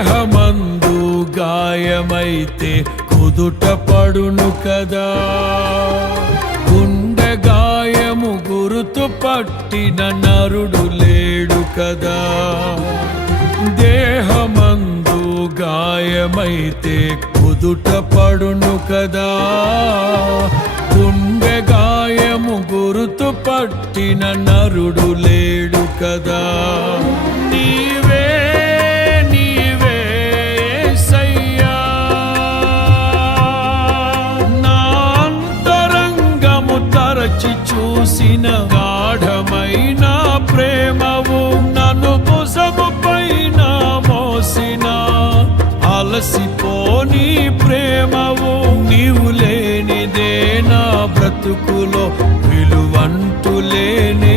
దేహమందు గాయమైతే కుదుట పడును కదా, గుండె గాయము గురుతు పట్టిన నరుడు లేడు కదా. దేహమందు గాయమైతే కుదుట పడును కదా, గుండె గాయము గురుతు పట్టిన నరుడు లేడు కదా. నీవే నీవే యేసయ్యా, నా అంతరంగము తరచి చూసిన గాఢమైన ప్రేమవు, నన్ను భుజము పైన మోసిన అలసిపోని ప్రేమవు. నీవు లేనిదే నా బ్రతుకులో విలువంటూ లేనే